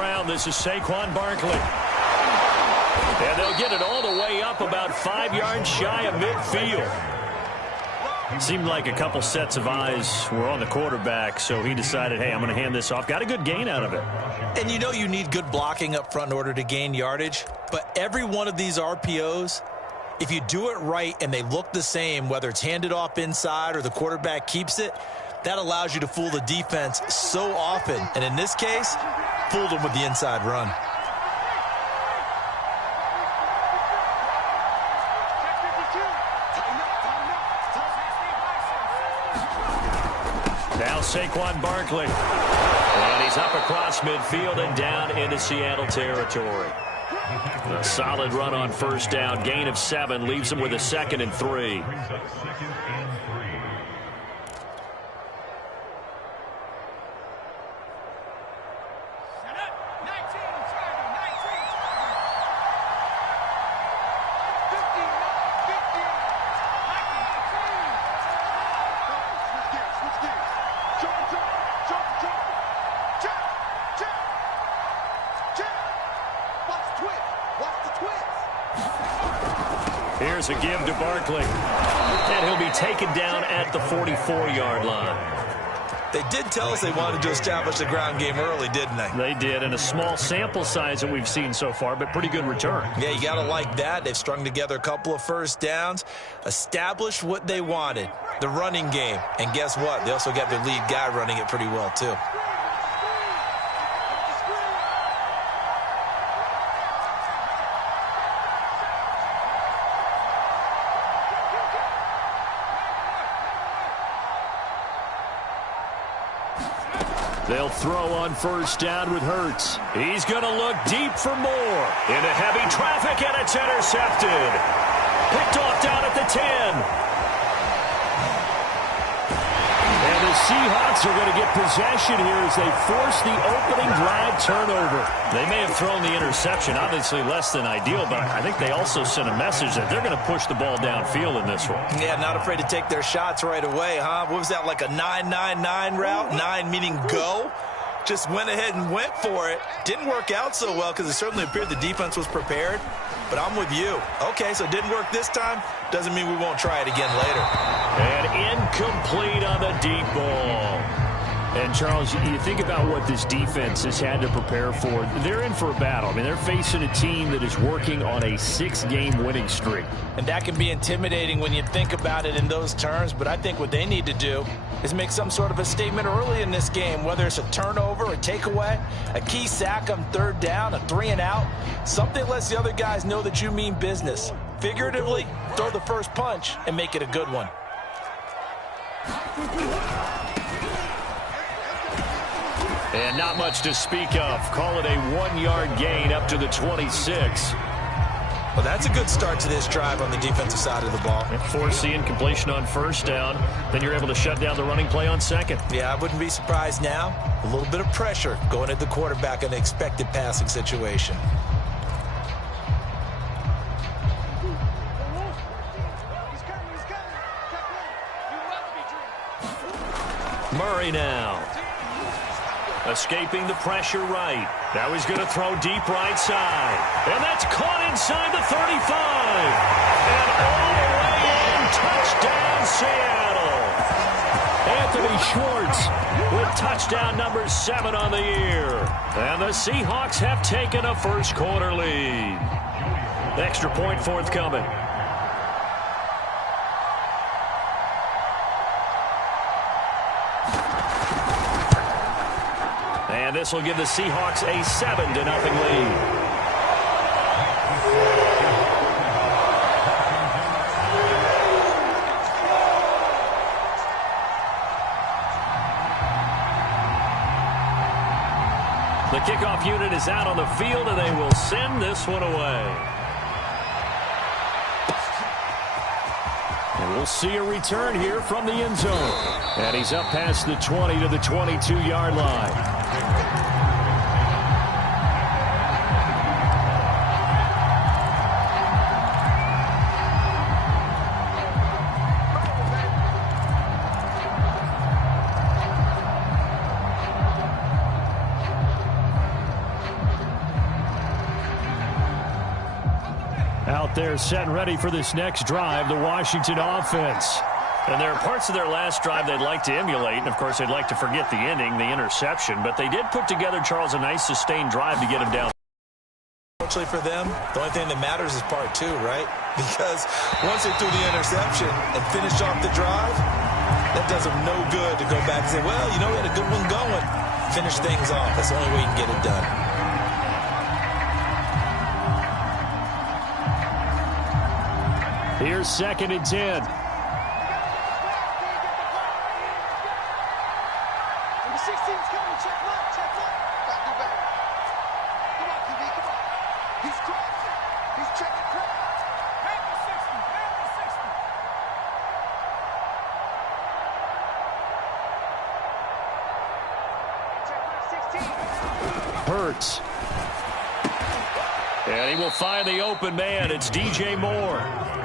ground. This is Saquon Barkley. And they'll get it all the way up about 5 yards shy of midfield. Seemed like a couple sets of eyes were on the quarterback, so he decided, hey, I'm going to hand this off. Got a good gain out of it. And you know you need good blocking up front in order to gain yardage, but every one of these RPOs, if you do it right and they look the same, whether it's handed off inside or the quarterback keeps it, that allows you to fool the defense so often. And in this case, fooled them with the inside run. Now Saquon Barkley. And he's up across midfield and down into Seattle territory. A solid run on first down. Gain of 7 leaves him with a 2nd and 3. Here's a give to Barkley. And he'll be taken down at the 44-yard line. They did tell us they wanted to establish the ground game early, didn't they? They did, and a small sample size that we've seen so far, but pretty good return. Yeah, you got to like that. They've strung together a couple of first downs, established what they wanted, the running game. And guess what? They also got their lead guy running it pretty well, too. They'll throw on first down with Hurts. He's going to look deep for more. Into heavy traffic, and it's intercepted. Picked off down at the 10. And the Seahawks are going to get possession here as they force the opening drive turnover. They may have thrown the interception, obviously less than ideal, but I think they also sent a message that they're going to push the ball downfield in this one. Yeah, not afraid to take their shots right away, huh? What was that, like a 9-9-9 route? 9 meaning go? Just went ahead and went for it. Didn't work out so well because it certainly appeared the defense was prepared. But I'm with you. Okay, so it didn't work this time. Doesn't mean we won't try it again later. And incomplete on the deep ball. And, Charles, you think about what this defense has had to prepare for. They're in for a battle. I mean, they're facing a team that is working on a 6-game winning streak. And that can be intimidating when you think about it in those terms. But I think what they need to do is make some sort of a statement early in this game, whether it's a turnover, a takeaway, a key sack on third down, a 3-and-out. Something lets the other guys know that you mean business. Figuratively, throw the first punch and make it a good one. And not much to speak of. Call it a 1-yard gain up to the 26. Well, that's a good start to this drive on the defensive side of the ball. Force the incompletion on first down. Then you're able to shut down the running play on second. Yeah, I wouldn't be surprised now. A little bit of pressure going at the quarterback in an expected passing situation. Murray now. Escaping the pressure right. Now he's going to throw deep right side. And that's caught inside the 35. And all the way in. Touchdown, Seattle. Anthony Schwartz with touchdown number 7 on the year. And the Seahawks have taken a first quarter lead. Extra point forthcoming. And this will give the Seahawks a 7-0 lead. The kickoff unit is out on the field, and they will send this one away. And we'll see a return here from the end zone. And he's up past the 20 to the 22-yard line. Out there setting ready for this next drive, the Washington offense. And there are parts of their last drive they'd like to emulate. And, of course, they'd like to forget the ending, the interception. But they did put together, Charles, a nice sustained drive to get him down. Fortunately for them, the only thing that matters is part two, right? Because once they threw the interception and finished off the drive, that does them no good to go back and say, well, you know, we had a good one going. Finish things off. That's the only way you can get it done. Here's 2nd and 10. Hurts. And he will find the open man. It's DJ Moore.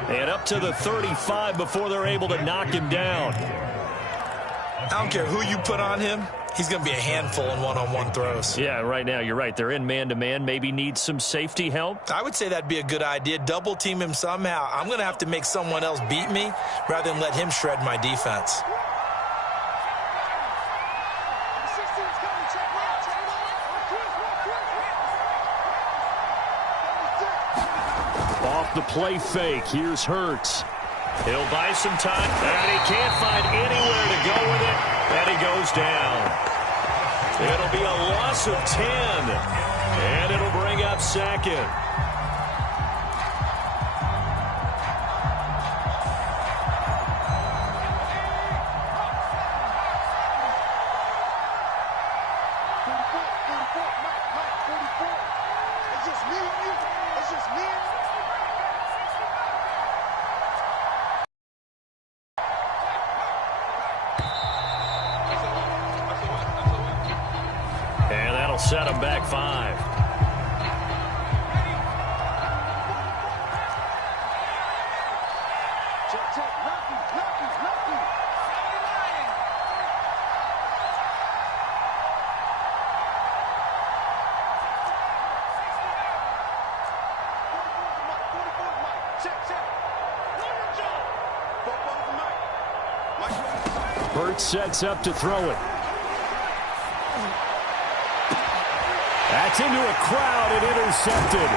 And up to the 35 before they're able to knock him down. I don't care who you put on him. He's going to be a handful in one-on-one throws. Yeah, right now, you're right. They're in man-to-man. Maybe needs some safety help. I would say that'd be a good idea. Double team him somehow. I'm going to have to make someone else beat me rather than let him shred my defense. Off the play fake. Here's Hurts. He'll buy some time, and he can't find anywhere to go with it, and he goes down. It'll be a loss of 10, and it'll bring up 2nd. Set him back 5. Hurts sets up to throw it. That's into a crowd and intercepted.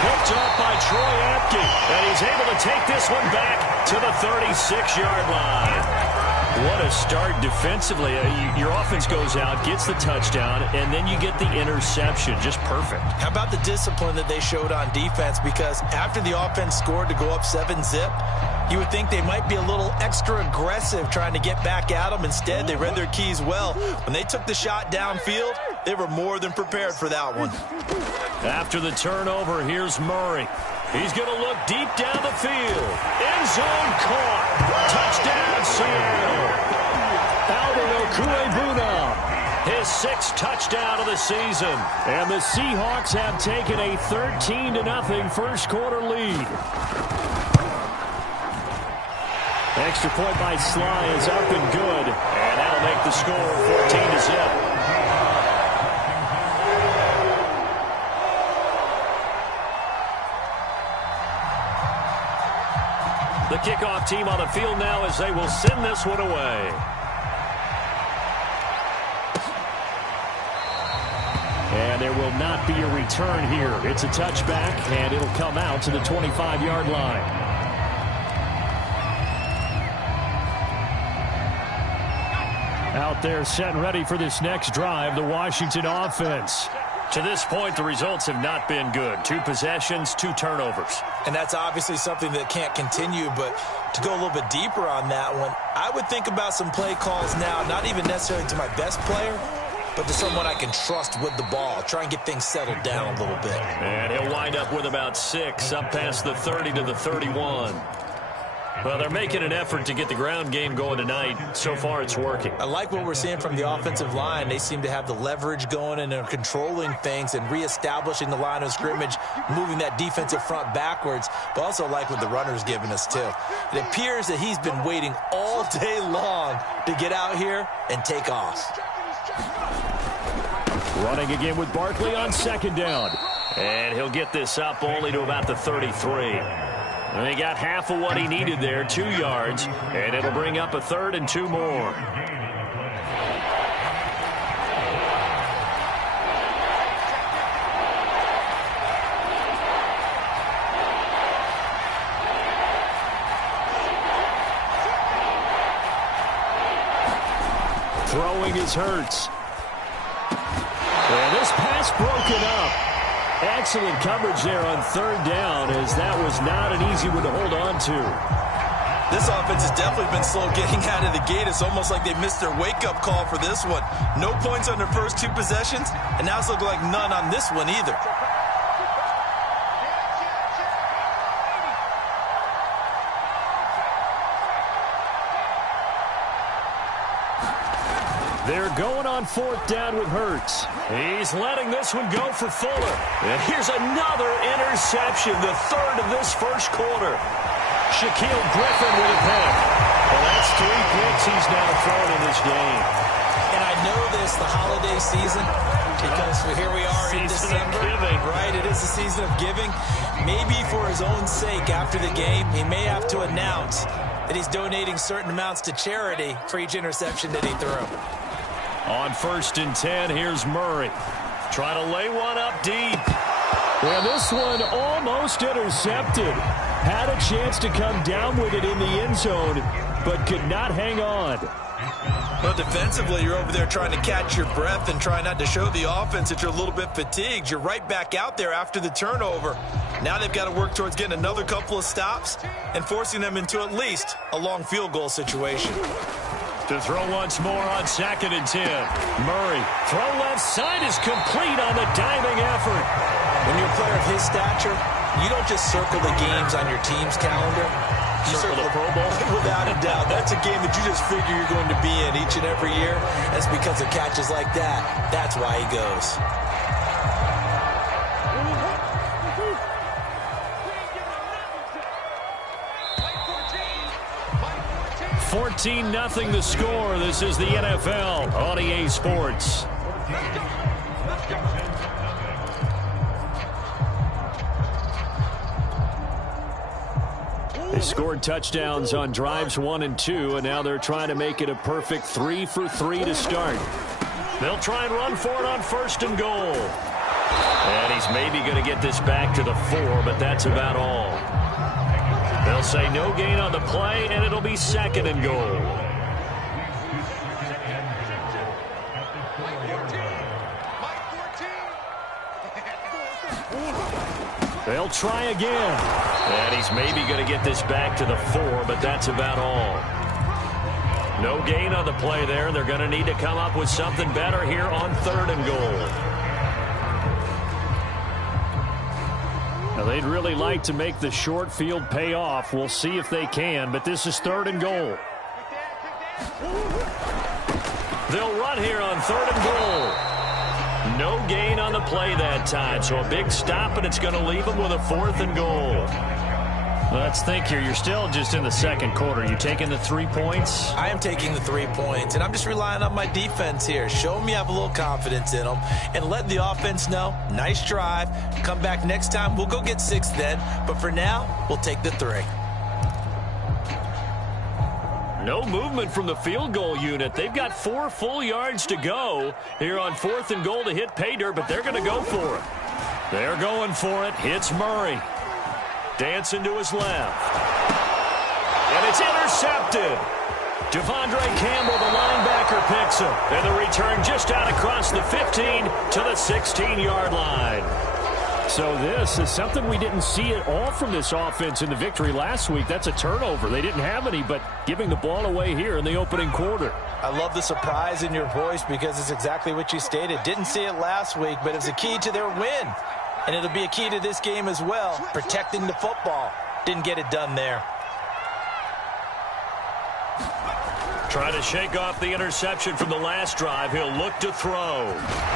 Picked up by Troy Apke. And he's able to take this one back to the 36-yard line. What a start defensively. Your offense goes out, gets the touchdown, and then you get the interception. Just perfect. How about the discipline that they showed on defense? Because after the offense scored to go up 7-zip, you would think they might be a little extra aggressive trying to get back at them. Instead, they read their keys well. When they took the shot downfield, they were more than prepared for that one. After the turnover, here's Murray. He's going to look deep down the field. End zone caught. Touchdown, Seattle. Albert Okwuegbunam, his 6th touchdown of the season. And the Seahawks have taken a 13-0 first quarter lead. Extra point by Sly is up and good. And that'll make the score 14-0. The kickoff team on the field now as they will send this one away. And there will not be a return here. It's a touchback, and it'll come out to the 25-yard line. Out there set and ready for this next drive, the Washington offense. To this point, the results have not been good. 2 possessions, 2 turnovers. And that's obviously something that can't continue, but to go a little bit deeper on that one, I would think about some play calls now, not even necessarily to my best player, but to someone I can trust with the ball. Try and get things settled down a little bit. And he'll wind up with about 6, up past the 30 to the 31. Well, they're making an effort to get the ground game going tonight. So far, it's working. I like what we're seeing from the offensive line. They seem to have the leverage going, and they're controlling things and reestablishing the line of scrimmage, moving that defensive front backwards, but also like what the runner's giving us, too. It appears that he's been waiting all day long to get out here and take off. Running again with Barkley on 2nd down. And he'll get this up only to about the 33. And he got half of what he needed there, 2 yards, and it'll bring up a 3rd and 2 more. Throwing is Hurts. And this pass broken up. Excellent coverage there on 3rd down, as that was not an easy one to hold on to. This offense has definitely been slow getting out of the gate. It's almost like they missed their wake-up call for this one. No points on their first 2 possessions, and now it's looking like none on this one either. They're going on 4th down with Hurts. He's letting this one go for Fuller. And here's another interception, the 3rd of this first quarter. Shaquille Griffin with a pick. Well, that's 3 picks he's now thrown in this game. And I know this, the holiday season, because here we are in December. Right, it is the season of giving. Maybe for his own sake after the game, he may have to announce that he's donating certain amounts to charity for each interception that he threw. On 1st and 10, here's Murray. Trying to lay one up deep. Well, this one almost intercepted. Had a chance to come down with it in the end zone, but could not hang on. Well, defensively, you're over there trying to catch your breath and try not to show the offense that you're a little bit fatigued. You're right back out there after the turnover. Now they've got to work towards getting another couple of stops and forcing them into at least a long field goal situation. To throw once more on 2nd and 10. Murray, throw left side is complete on the diving effort. When you're a player of his stature, you don't just circle the games on your team's calendar. You circle the Pro Bowl. Without a doubt. That's a game that you just figure you're going to be in each and every year. That's because of catches like that. That's why he goes. 14-0 the score. This is the NFL on EA Sports. They scored touchdowns on drives 1 and 2, and now they're trying to make it a perfect 3 for 3 to start. They'll try and run for it on 1st and goal. And he's maybe going to get this back to the 4, but that's about all. They'll say no gain on the play, and it'll be 2nd and goal. They'll try again. And he's maybe going to get this back to the 4, but that's about all. No gain on the play there. They're going to need to come up with something better here on 3rd and goal. Now, they'd really like to make the short field pay off. We'll see if they can, but this is 3rd and goal. They'll run here on 3rd and goal. No gain on the play that time, so a big stop, and it's going to leave them with a 4th and goal. Let's think here. You're still just in the 2nd quarter. You taking the 3 points? I am taking the 3 points, and I'm just relying on my defense here. Show me I have a little confidence in them, and let the offense know, nice drive. Come back next time. We'll go get 6 then, but for now, we'll take the 3. No movement from the field goal unit. They've got 4 full yards to go here on 4th and goal to hit pay dirt, but they're going to go for it. They're going for it. Hits Murray. Dancing to his left. And it's intercepted. Devondre Campbell, the linebacker, picks him. And the return just out across the 15 to the 16-yard line. So this is something we didn't see at all from this offense in the victory last week. That's a turnover. They didn't have any, but giving the ball away here in the opening quarter. I love the surprise in your voice because it's exactly what you stated. Didn't see it last week, but it was a key to their win. And it'll be a key to this game as well, protecting the football. Didn't get it done there. Trying to shake off the interception from the last drive. He'll look to throw.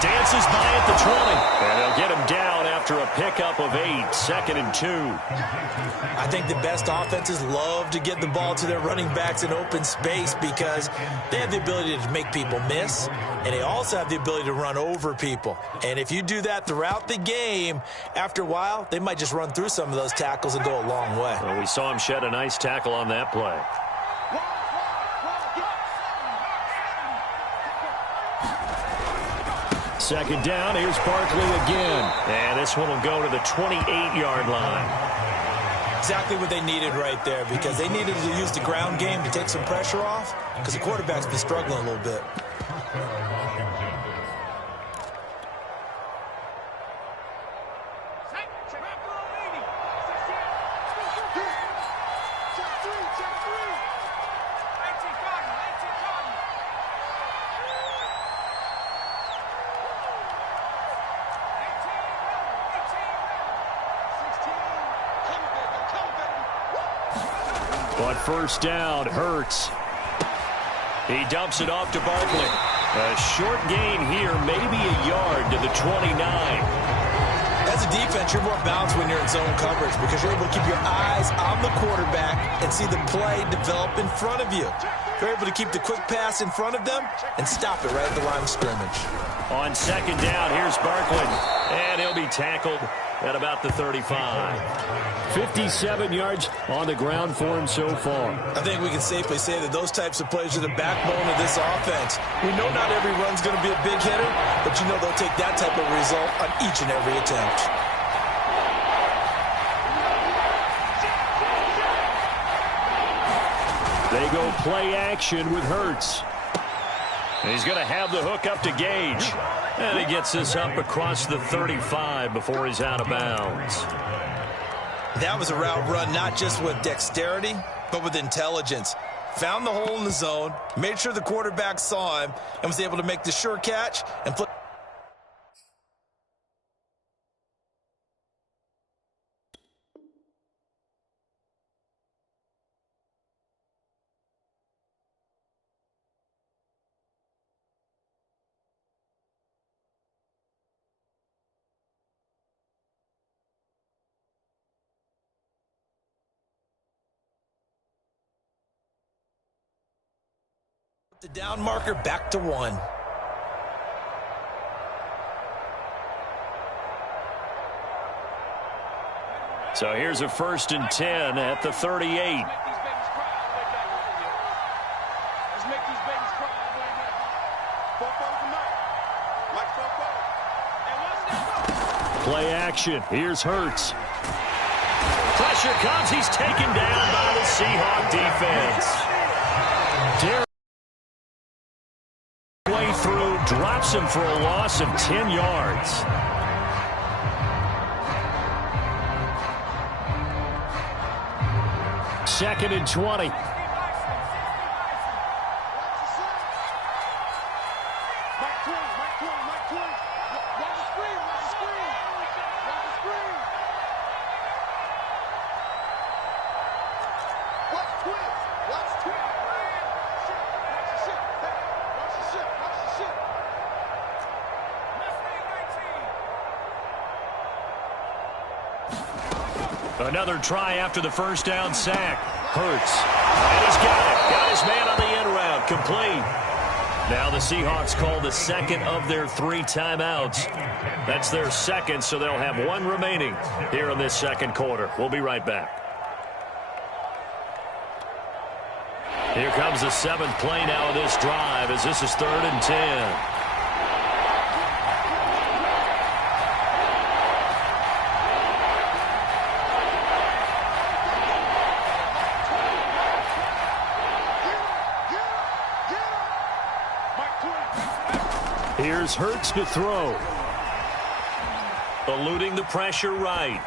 Dances by at the 20. And they'll get him down after a pick pickup of 8, 2nd and 2. I think the best offenses love to get the ball to their running backs in open space because they have the ability to make people miss, and they also have the ability to run over people. And if you do that throughout the game, after a while, they might just run through some of those tackles and go a long way. Well, we saw him shed a nice tackle on that play. Second down, here's Barkley again. And this one will go to the 28-yard line. Exactly what they needed right there, because they needed to use the ground game to take some pressure off, because the quarterback's been struggling a little bit. On first down, Hurts. He dumps it off to Barkley. A short gain here, maybe a yard to the 29. As a defense, you're more balanced when you're in zone coverage because you're able to keep your eyes on the quarterback and see the play develop in front of you. You're able to keep the quick pass in front of them and stop it right at the line of scrimmage. On second down, here's Barkley. And he'll be tackled at about the 35. 57 yards on the ground for him so far. I think we can safely say that those types of plays are the backbone of this offense. We know not every run's going to be a big hitter, but you know they'll take that type of result on each and every attempt. They go play action with Hurts. He's going to have the hook up to Gage. And he gets this up across the 35 before he's out of bounds. That was a route run not just with dexterity, but with intelligence. Found the hole in the zone, made sure the quarterback saw him, and was able to make the sure catch and flip. The down marker back to 1. So here's a 1st and 10 at the 38. Play action. Here's Hurts. Pressure comes. He's taken down by the Seahawk defense. Way through, drops him for a loss of 10 yards. Second and 20. Another try after the first down sack. Hurts. And he's got it. Got his man on the end route. Complete. Now the Seahawks call the second of their 3 timeouts. That's their second, so they'll have 1 remaining here in this second quarter. We'll be right back. Here comes the 7th play now of this drive as this is 3rd and 10. Here's Hurts to throw. Eluding the pressure right.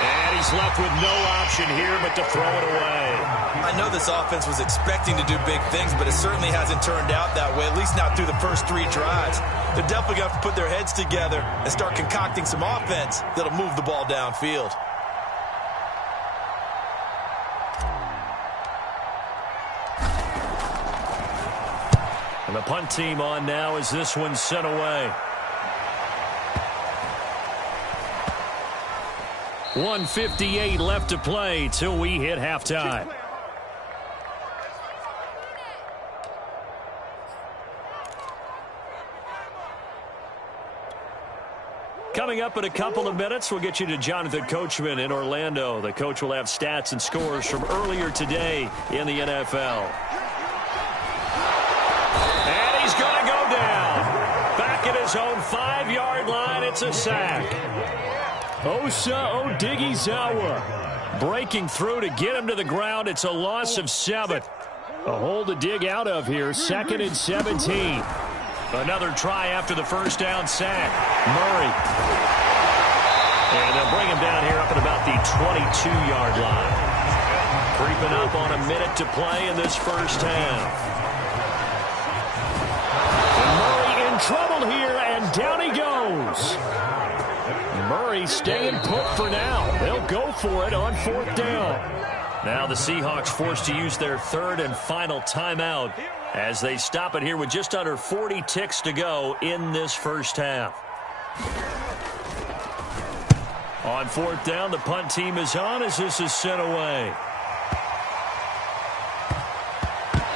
And he's left with no option here but to throw it away. I know this offense was expecting to do big things, but it certainly hasn't turned out that way, at least not through the first 3 drives. They're definitely going to have to put their heads together and start concocting some offense that'll move the ball downfield. And the punt team on now as this one's sent away. 1:58 left to play till we hit halftime. Coming up in a couple of minutes, we'll get you to Jonathan Coachman in Orlando. The coach will have stats and scores from earlier today in the NFL. And he's going to go down. Back at his own 5-yard line, it's a sack. Osa Odighizuwa breaking through to get him to the ground. It's a loss of 7. A hole to dig out of here, 2nd and 17. Another try after the first down sack. Murray. And they'll bring him down here up at about the 22-yard line. Creeping up on a minute to play in this first half. And Murray in trouble here, and down he goes. Murray staying put for now. They'll go for it on 4th down. Now the Seahawks forced to use their 3rd and final timeout as they stop it here with just under 40 ticks to go in this first half. On 4th down, the punt team is on as this is sent away.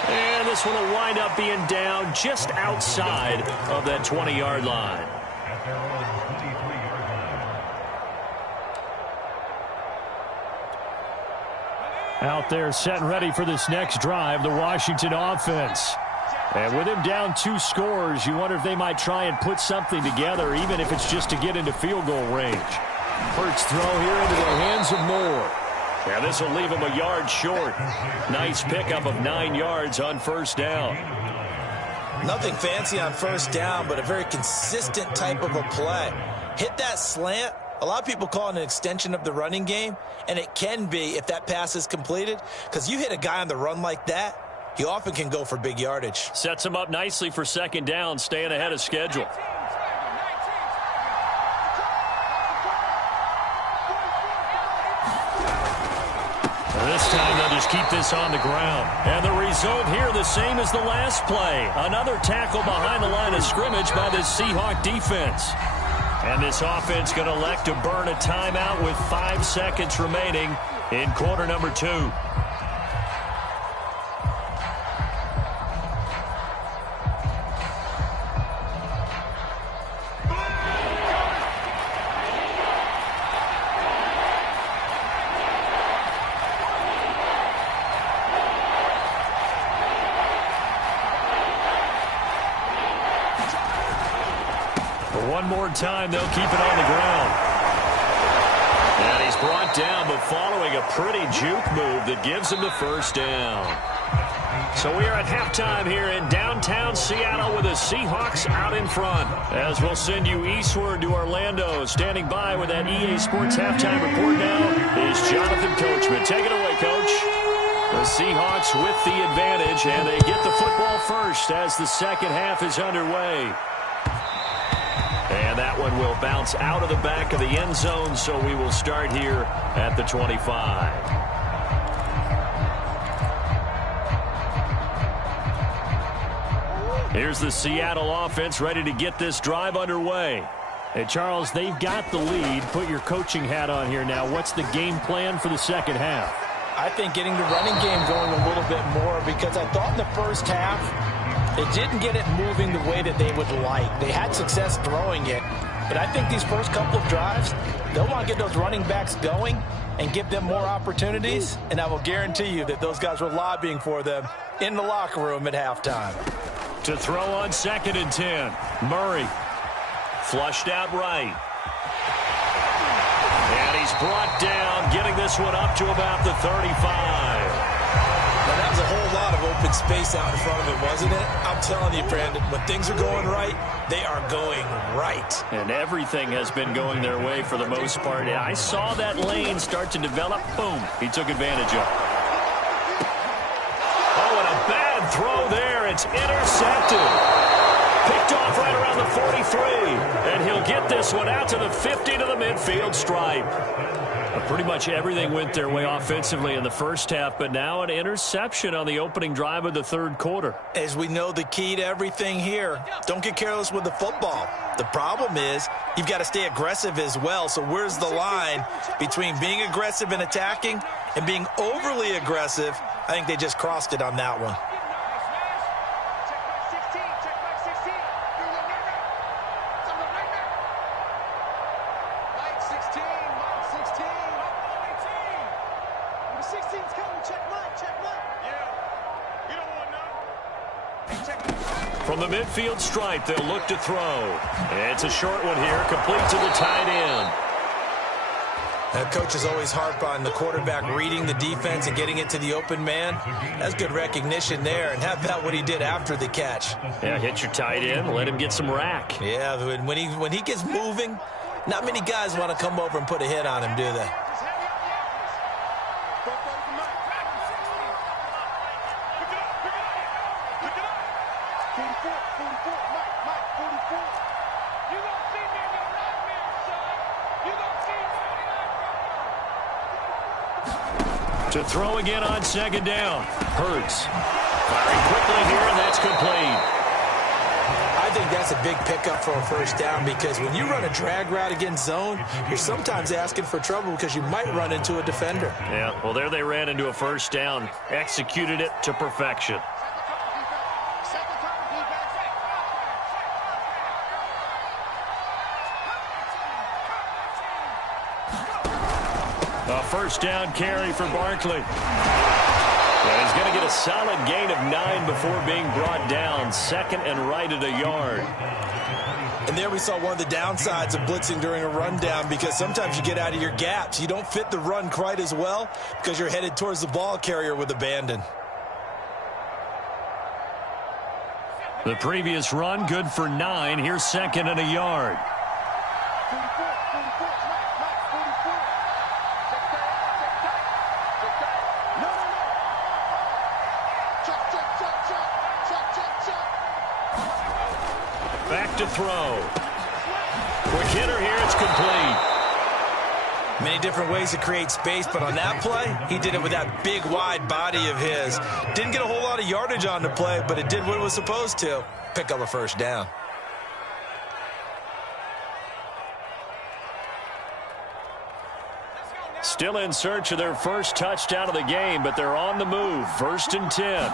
And this one will wind up being down just outside of that 20-yard line. Out there set and ready for this next drive, the Washington offense. And with him down 2 scores, you wonder if they might try and put something together, even if it's just to get into field goal range. Hurts throw here into the hands of Moore. Yeah, this will leave him a yard short. Nice pickup of 9 yards on 1st down. Nothing fancy on 1st down, but a very consistent type of a play. Hit that slant. A lot of people call it an extension of the running game, and it can be if that pass is completed, because you hit a guy on the run like that, he often can go for big yardage. Sets him up nicely for 2nd down, staying ahead of schedule. This time they'll just keep this on the ground. And the result here the same as the last play. Another tackle behind the line of scrimmage by the Seahawk defense. And this offense going to elect to burn a timeout with 5 seconds remaining in quarter number 2. One more time, they'll keep it on the ground. And he's brought down, but following a pretty juke move that gives him the 1st down. So we are at halftime here in downtown Seattle with the Seahawks out in front. As we'll send you eastward to Orlando. Standing by with that EA Sports halftime report now is Jonathan Coachman. Take it away, Coach. The Seahawks with the advantage, and they get the football first as the second half is underway. And that one will bounce out of the back of the end zone, so we will start here at the 25. Here's the Seattle offense ready to get this drive underway. Hey, Charles, they've got the lead. Put your coaching hat on here now. What's the game plan for the second half? I think getting the running game going a little bit more, because I thought in the first half they didn't get it moving the way that they would like. They had success throwing it, but I think these first couple of drives, they'll want to get those running backs going and give them more opportunities, and I will guarantee you that those guys were lobbying for them in the locker room at halftime. To throw on 2nd and 10, Murray flushed out right. And he's brought down, getting this one up to about the 35. Now, that was a whole lot of open space out in front of him, wasn't it? I'm telling you, Brandon, when things are going right, they are going right. And everything has been going their way for the most part. And I saw that lane start to develop. Boom. He took advantage of it. Oh, and a bad throw there. It's intercepted. Picked off right around the 43. And he'll get this one out to the 50 to the midfield stripe. Pretty much everything went their way offensively in the first half, but now an interception on the opening drive of the third quarter. As we know, the key to everything here, don't get careless with the football. The problem is you've got to stay aggressive as well. So where's the line between being aggressive and attacking and being overly aggressive? I think they just crossed it on that one. From the midfield stripe, they'll look to throw. And it's a short one here, complete to the tight end. Coaches always harp on the quarterback reading the defense and getting it to the open man. That's good recognition there. And how about what he did after the catch? Yeah, hit your tight end, let him get some rack. Yeah, when he gets moving, not many guys want to come over and put a hit on him, do they? To throw again on second down. Hurts. Firing quickly here, and that's complete. I think that's a big pickup for a first down because when you run a drag route against zone, you're sometimes asking for trouble because you might run into a defender. Yeah, well, there they ran into a first down. Executed it to perfection. A first down carry for Barkley. And he's going to get a solid gain of 9 before being brought down. Second and right at a yard. And there we saw one of the downsides of blitzing during a rundown because sometimes you get out of your gaps. You don't fit the run quite as well because you're headed towards the ball carrier with abandon. The previous run, good for 9. Here's second and a yard. Back to throw. Quick hitter here, it's complete. Many different ways to create space, but on that play, he did it with that big, wide body of his. Didn't get a whole lot of yardage on the play, but it did what it was supposed to. Pick up a first down. Still in search of their first touchdown of the game, but they're on the move. 1st and 10.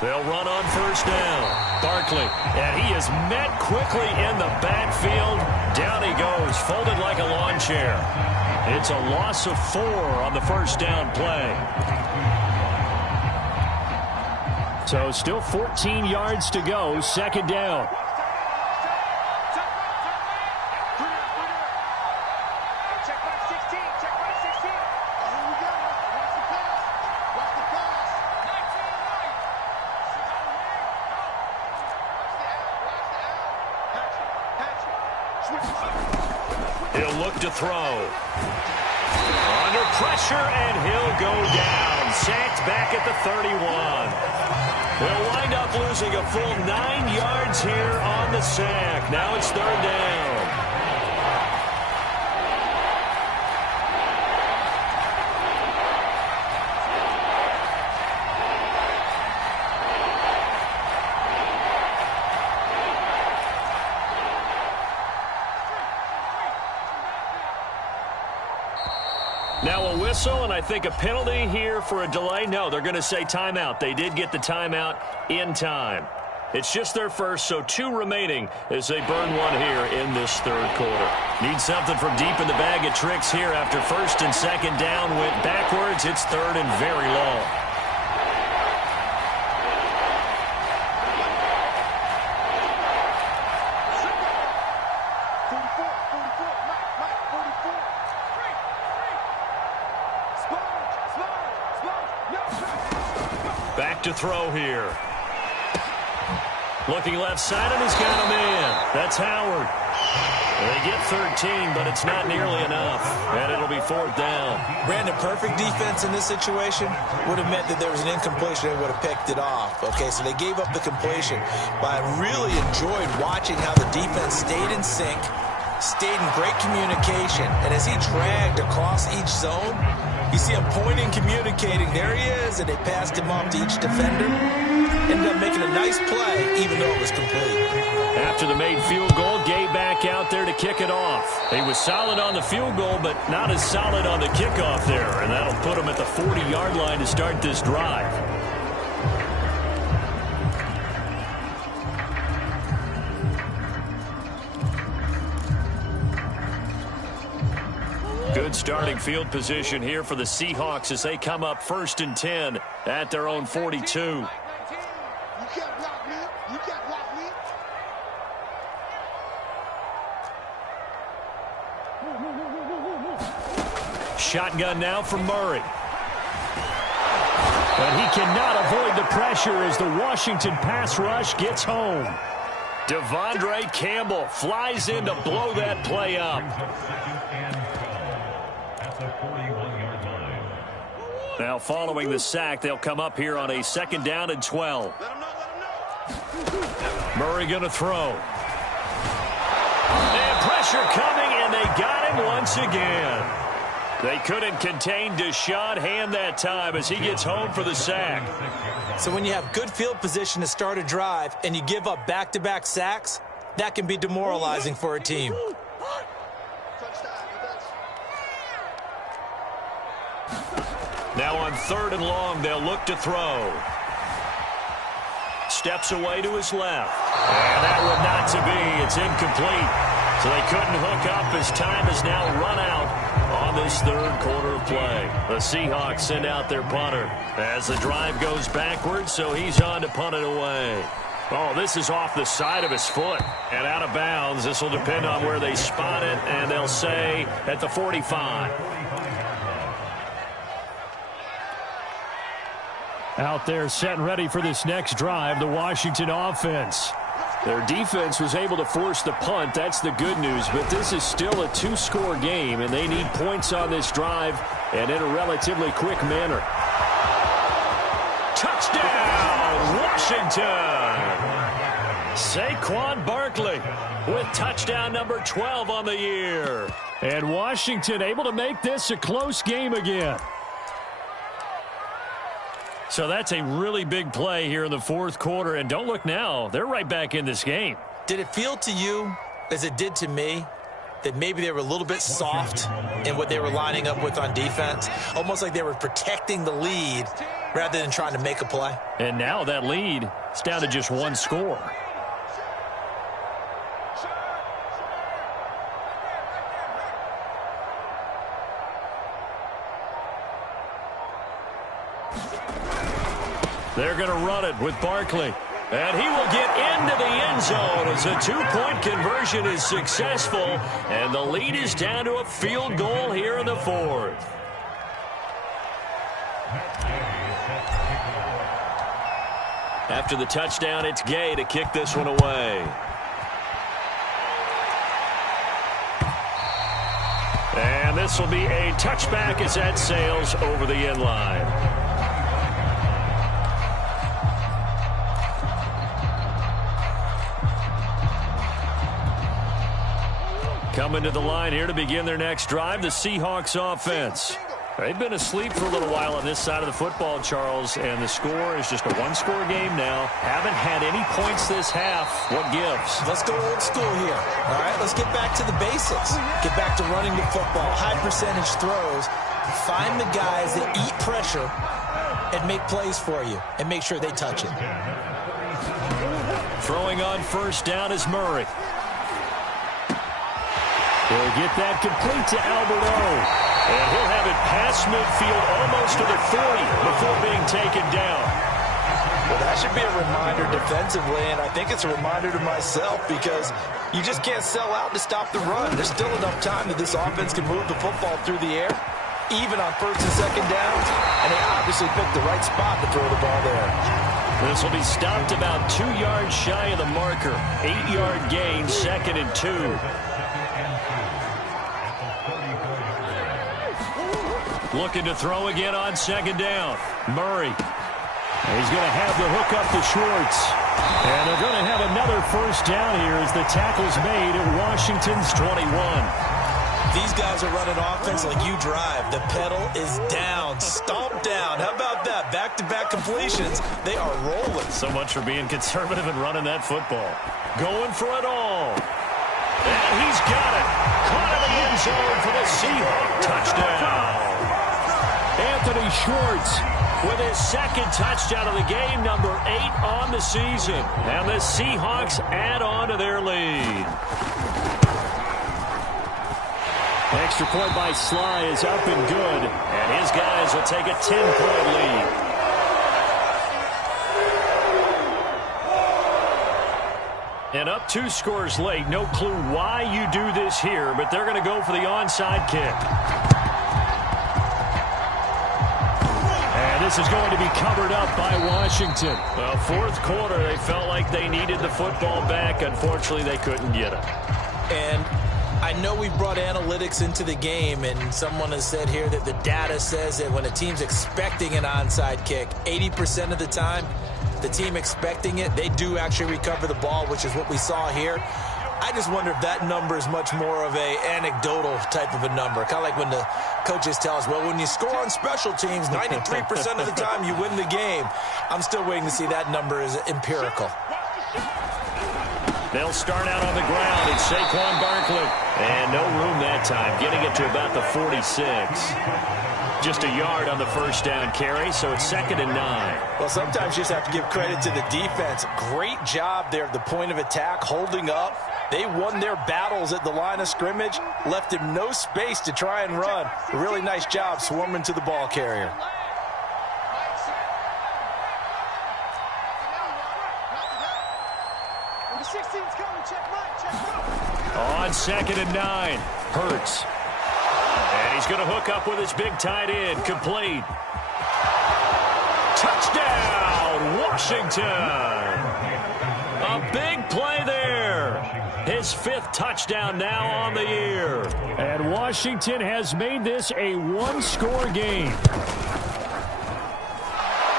They'll run on first down. Barkley, and he is met quickly in the backfield. Down he goes, folded like a lawn chair. It's a loss of 4 on the first down play. So still 14 yards to go, second down. He'll look to throw. Under pressure, and he'll go down. Sacked back at the 31. They'll wind up losing a full 9 yards here on the sack. Now it's 3rd down. Now a whistle, and I think a penalty here for a delay. No, they're going to say timeout. They did get the timeout in time. It's just their first, so 2 remaining as they burn 1 here in this 3rd quarter. Need something from deep in the bag of tricks here after 1st and 2nd down went backwards. It's 3rd and very long. Back to throw here. Looking left side, and he's got a man. That's Howard. They get 13, but it's not nearly enough, and it'll be 4th down. Brandon, perfect defense in this situation would have meant that there was an incompletion. They would have picked it off. Okay, so they gave up the completion. But I really enjoyed watching how the defense stayed in sync, stayed in great communication. And as he dragged across each zone, you see him pointing, communicating. There he is, and they passed him off to each defender. Ended up making a nice play, even though it was complete. After the made field goal, Gay back out there to kick it off. He was solid on the field goal, but not as solid on the kickoff there, and that'll put him at the 40-yard line to start this drive. Good starting field position here for the Seahawks as they come up 1st and 10 at their own 42. Shotgun now from Murray. But he cannot avoid the pressure as the Washington pass rush gets home. Devondre Campbell flies in to blow that play up. Now following the sack, they'll come up here on a 2nd down and 12. Murray going to throw. And pressure coming, and they got him once again. They couldn't contain Deshaun Hand that time as he gets home for the sack. So when you have good field position to start a drive and you give up back-to-back sacks, that can be demoralizing for a team. Now on 3rd and long, they'll look to throw. Steps away to his left. And that one not to be. It's incomplete. So they couldn't hook up as time is now run out on this 3rd quarter play. The Seahawks send out their punter as the drive goes backwards, so he's on to punt it away. Oh, this is off the side of his foot and out of bounds. This will depend on where they spot it, and they'll say at the 45. Out there set and ready for this next drive, the Washington offense. Their defense was able to force the punt. That's the good news. But this is still a 2-score game, and they need points on this drive and in a relatively quick manner. Touchdown, Washington! Saquon Barkley with touchdown number 12 on the year. And Washington able to make this a close game again. So that's a really big play here in the 4th quarter. And don't look now, they're right back in this game. Did it feel to you, as it did to me, that maybe they were a little bit soft in what they were lining up with on defense? Almost like they were protecting the lead rather than trying to make a play. And now that lead is down to just 1 score. They're going to run it with Barkley. And he will get into the end zone as a 2-point conversion is successful. And the lead is down to a field goal here in the 4th. After the touchdown, it's Gay to kick this one away. And this will be a touchback as that sails over the end line. Coming to the line here to begin their next drive, the Seahawks offense. They've been asleep for a little while on this side of the football, Charles, and the score is just a 1-score game now. Haven't had any points this half. What gives? Let's go old school here. All right, let's get back to the basics. Get back to running the football, high percentage throws. Find the guys that eat pressure and make plays for you and make sure they touch it. Throwing on 1st down is Murray. He'll get that complete to Albert O. And he'll have it past midfield almost to the 40 before being taken down. Well, that should be a reminder defensively, and I think it's a reminder to myself because you just can't sell out to stop the run. There's still enough time that this offense can move the football through the air, even on 1st and 2nd downs, and they obviously picked the right spot to throw the ball there. This will be stopped about 2 yards shy of the marker. 8-yard gain, 2nd and 2. Looking to throw again on second down. Murray. He's going to have the hook up to Schwartz. And they're going to have another first down here as the tackle's made at Washington's 21. These guys are running offense like you drive. The pedal is down, stomp down. How about that? Back-to-back completions. They are rolling. So much for being conservative and running that football. Going for it all. And he's got it. Caught in the end zone for the Seahawks touchdown. Anthony Schwartz with his second touchdown of the game, number 8 on the season. And the Seahawks add on to their lead. Extra point by Sly is up and good. And his guys will take a 10-point lead. And up 2 scores late. No clue why you do this here, but they're going to go for the onside kick. And this is going to be covered up by Washington. Well, fourth quarter, they felt like they needed the football back. Unfortunately, they couldn't get it. And I know we brought analytics into the game, and someone has said here that the data says that when a team's expecting an onside kick, 80% of the time, the team expecting it, they do actually recover the ball, which is what we saw here. I just wonder if that number is much more of a anecdotal type of a number. Kind of like when the coaches tell us, well, when you score on special teams, 93% of the time you win the game. I'm still waiting to see that number is empirical. They'll start out on the ground. It's Saquon Barkley. And no room that time, getting it to about the 46. Just a yard on the first down carry, so it's 2nd and 9. Well, sometimes you just have to give credit to the defense. Great job there at the point of attack, holding up. They won their battles at the line of scrimmage, left him no space to try and run. A really nice job swarming to the ball carrier. On 2nd and 9, Hurts. And he's going to hook up with his big tight end, complete. Touchdown, Washington. A big play there. His 5th touchdown now on the year. And Washington has made this a 1-score game.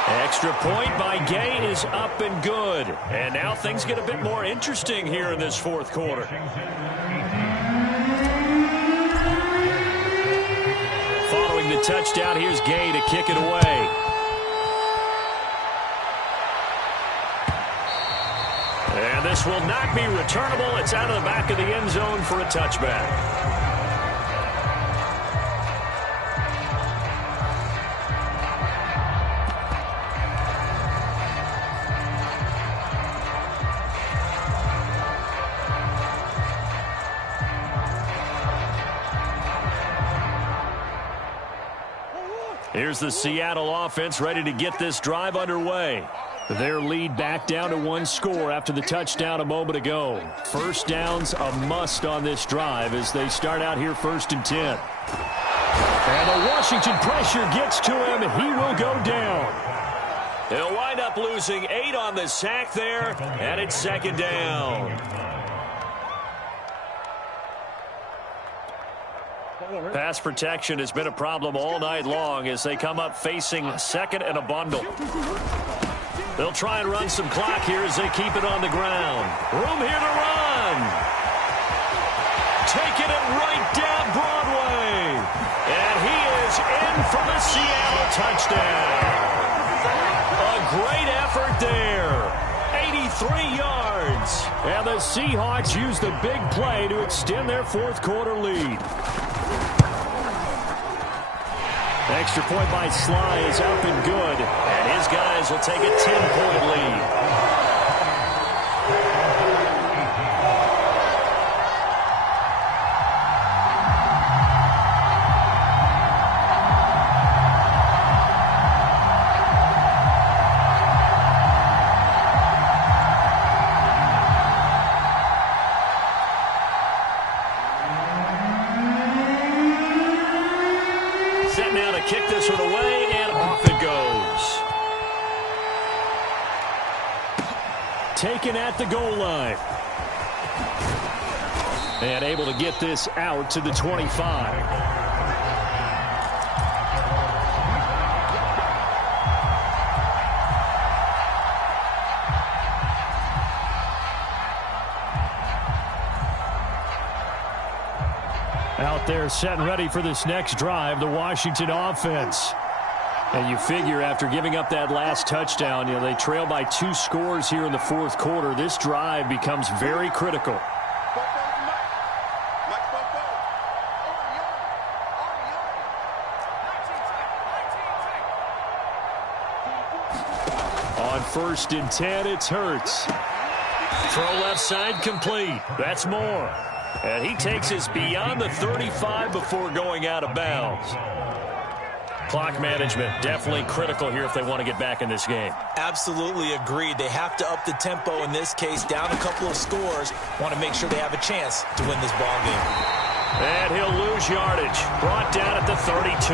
Extra point by Gay is up and good. And now things get a bit more interesting here in this 4th quarter. Following the touchdown, here's Gay to kick it away. And this will not be returnable. It's out of the back of the end zone for a touchback. Here's the Seattle offense ready to get this drive underway. Their lead back down to 1 score after the touchdown a moment ago. First down's a must on this drive as they start out here 1st and 10. And the Washington pressure gets to him. He will go down. He'll wind up losing 8 on the sack there, and it's 2nd down. Pass protection has been a problem all night long as they come up facing 2nd and a bundle. They'll try and run some clock here as they keep it on the ground. Room here to run. Taking it right down Broadway. And he is in for the Seattle touchdown. A great effort there. 83 yards. And the Seahawks use the big play to extend their 4th quarter lead. Extra point by Sly is up and good. And his guys will take a 10-point lead. Set now to kick this one away, and off it goes. Taken at the goal line. And able to get this out to the 25. Out there set and ready for this next drive, the Washington offense. And you figure after giving up that last touchdown, they trail by 2 scores here in the fourth quarter. This drive becomes very critical. On 1st and 10, it's Hurts. Throw left side complete. That's Moore. And he takes us beyond the 35 before going out of bounds. Clock management definitely critical here if they want to get back in this game. Absolutely agreed. They have to up the tempo in this case, down a couple of scores. Want to make sure they have a chance to win this ball game. And he'll lose yardage. Brought down at the 32.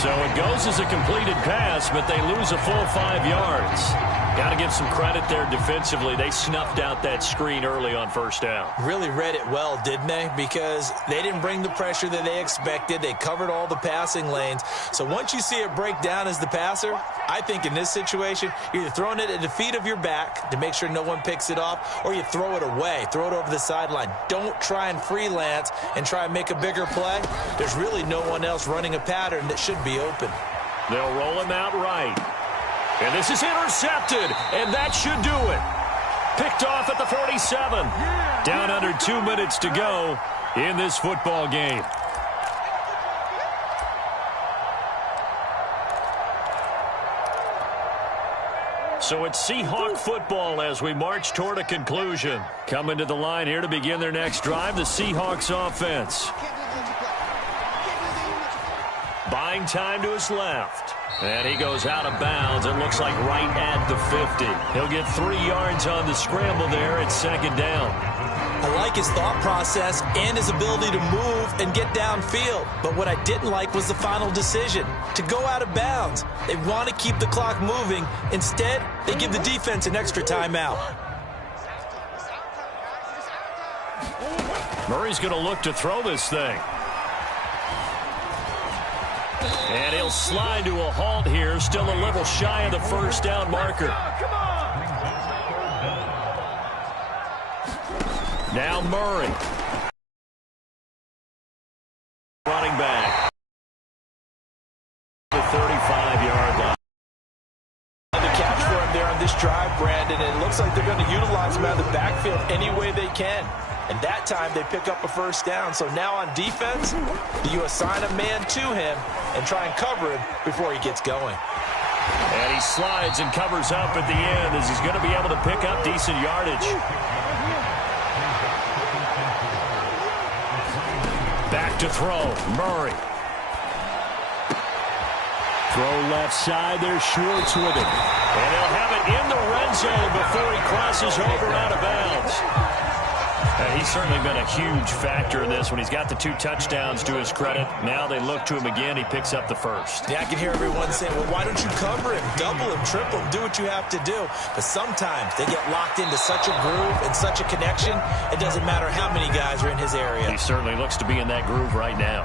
So it goes as a completed pass, but they lose a full 5 yards. Got to give some credit there defensively. They snuffed out that screen early on 1st down. Really read it well, didn't they? Because they didn't bring the pressure that they expected. They covered all the passing lanes. So once you see it break down as the passer, I think in this situation, you're either throwing it at the feet of your back to make sure no one picks it off, or you throw it away, throw it over the sideline. Don't try and freelance and try and make a bigger play. There's really no one else running a pattern that should be open. They'll roll him out right. And this is intercepted, and that should do it. Picked off at the 47. Down under 2 minutes to go in this football game. So it's Seahawk football as we march toward a conclusion. Coming to the line here to begin their next drive, the Seahawks offense. Buying time to his left. And he goes out of bounds. It looks like right at the 50. He'll get 3 yards on the scramble there at 2nd down. I like his thought process and his ability to move and get downfield. But what I didn't like was the final decision, to go out of bounds. They want to keep the clock moving. Instead, they give the defense an extra timeout. Murray's going to look to throw this thing. And he'll slide to a halt here, still a little shy of the 1st down marker. Now Murray. Running back. The 35-yard line. The catch for him there on this drive, Brandon, and it looks like they're going to utilize him out of the backfield any way they can. And that time they pick up a 1st down. So now on defense, you assign a man to him and try and cover him before he gets going. And he slides and covers up at the end as he's going to be able to pick up decent yardage. Back to throw. Murray. Throw left side. There's Schwartz with it. And they'll have it in the red zone before he crosses over out of bounds. He's certainly been a huge factor in this when he's got the 2 touchdowns to his credit. Now they look to him again. He picks up the 1st. Yeah, I can hear everyone saying, well, why don't you cover him, double him, triple him, do what you have to do. But sometimes they get locked into such a groove and such a connection, it doesn't matter how many guys are in his area. He certainly looks to be in that groove right now.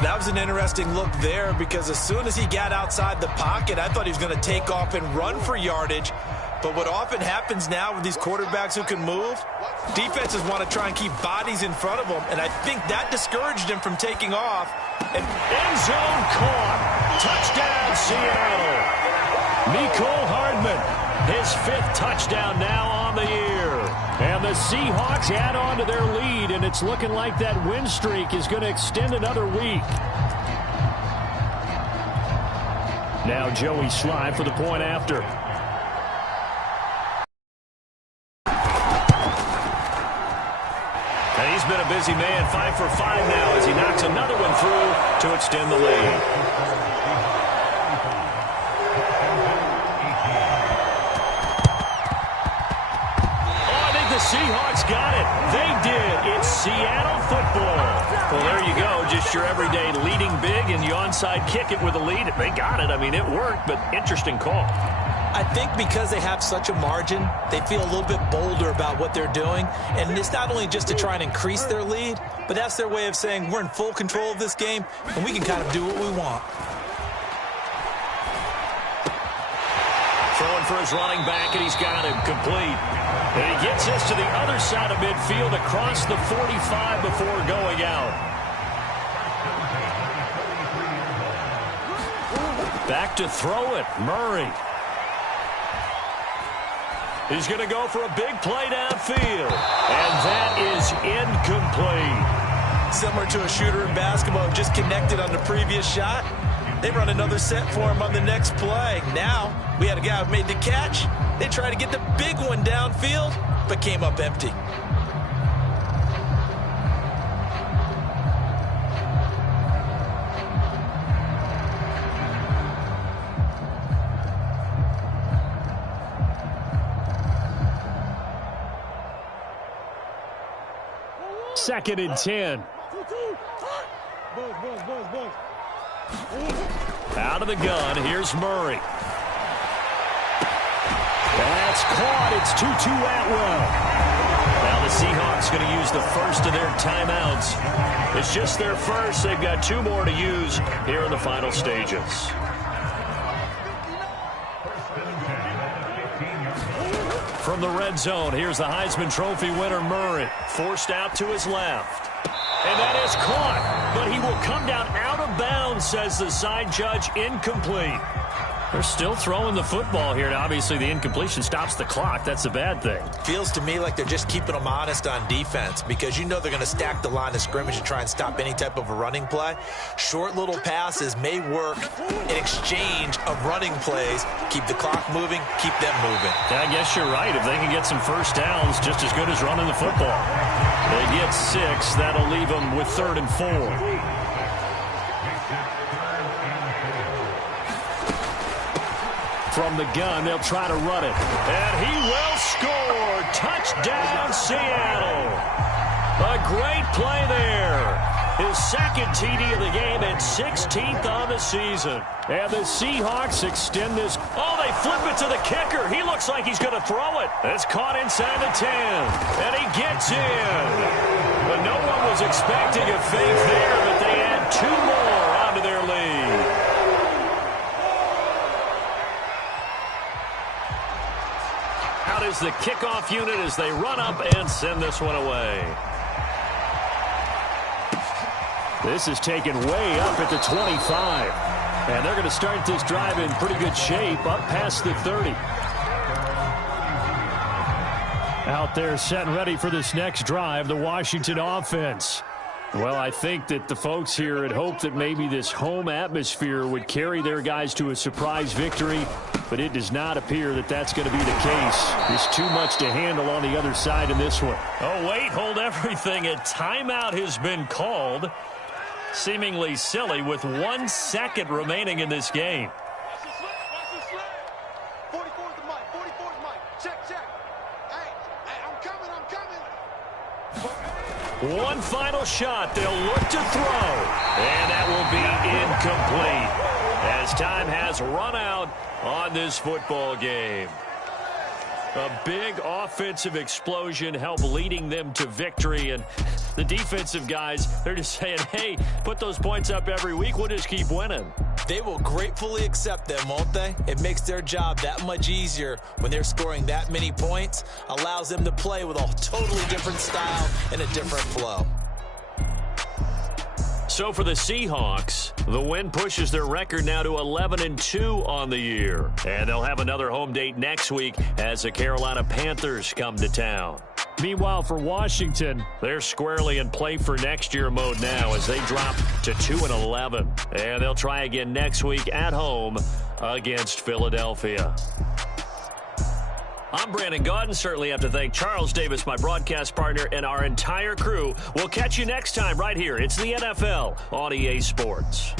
That was an interesting look there because as soon as he got outside the pocket, I thought he was going to take off and run for yardage. But what often happens now with these quarterbacks who can move, defenses want to try and keep bodies in front of them, and I think that discouraged him from taking off. And end zone caught. Touchdown, Seattle. Mecole Hardman, his 5th touchdown now on the year. And the Seahawks add on to their lead, and it's looking like that win streak is going to extend another week. Now Joey Sly for the point after. And he's been a busy man, 5 for 5 now as he knocks another one through to extend the lead. The Seahawks got it. They did. It's Seattle football. Well, there you go. Just your everyday leading big, and you onside kick it with a lead. They got it. I mean, it worked, but interesting call. I think because they have such a margin, they feel a little bit bolder about what they're doing. And it's not only just to try and increase their lead, but that's their way of saying we're in full control of this game, and we can kind of do what we want. Throwing for his running back, and he's got him complete. And he gets us to the other side of midfield across the 45 before going out. Back to throw it, Murray. He's going to go for a big play downfield. And that is incomplete. Similar to a shooter in basketball who just connected on the previous shot. They run another set for him on the next play. Now, we had a guy who made the catch. They tried to get the big one downfield, but came up empty. Second and 10. Out of the gun, here's Murray. That's caught. It's Tutu Atwell. Now the Seahawks going to use the first of their timeouts. It's just their first. They've got 2 more to use here in the final stages. From the red zone, here's the Heisman Trophy winner, Murray. Forced out to his left. And that is caught, but he will come down out of bounds, says the side judge. Incomplete. They're still throwing the football here, and obviously the incompletion stops the clock. That's a bad thing. Feels to me like they're just keeping them honest on defense because you know they're going to stack the line of scrimmage and try and stop any type of a running play. Short little passes may work in exchange of running plays. Keep the clock moving, keep them moving. I guess you're right. If they can get some first downs, just as good as running the football. They get 6. That'll leave them with 3rd and 4. From the gun, they'll try to run it. And he will score. Touchdown, Seattle. A great play there. His second TD of the game and 16th on the season. And the Seahawks extend this. Oh, they flip it to the kicker. He looks like he's going to throw it. It's caught inside the 10. And he gets in. But no one was expecting a fake there, but they add 2 more onto their lead. Out is the kickoff unit as they run up and send this one away. This is taken way up at the 25. And they're going to start this drive in pretty good shape up past the 30. Out there set and ready for this next drive, the Washington offense. Well, I think that the folks here had hoped that maybe this home atmosphere would carry their guys to a surprise victory, but it does not appear that that's going to be the case. There's too much to handle on the other side in this one. Oh, wait, hold everything. A timeout has been called. Seemingly silly with 1 second remaining in this game. 44's the mic. 44's the mic. Check, check. Hey, I'm coming. One final shot. They'll look to throw. And that will be incomplete as time has run out on this football game. A big offensive explosion helped leading them to victory. And the defensive guys, they're just saying, hey, put those points up every week. We'll just keep winning. They will gratefully accept them, won't they? It makes their job that much easier when they're scoring that many points. Allows them to play with a totally different style and a different flow. So for the Seahawks, the win pushes their record now to 11-2 on the year. And they'll have another home date next week as the Carolina Panthers come to town. Meanwhile, for Washington, they're squarely in play for next year mode now as they drop to 2-11. And they'll try again next week at home against Philadelphia. I'm Brandon Gaudin. Certainly have to thank Charles Davis, my broadcast partner, and our entire crew. We'll catch you next time right here. It's the NFL on EA Sports.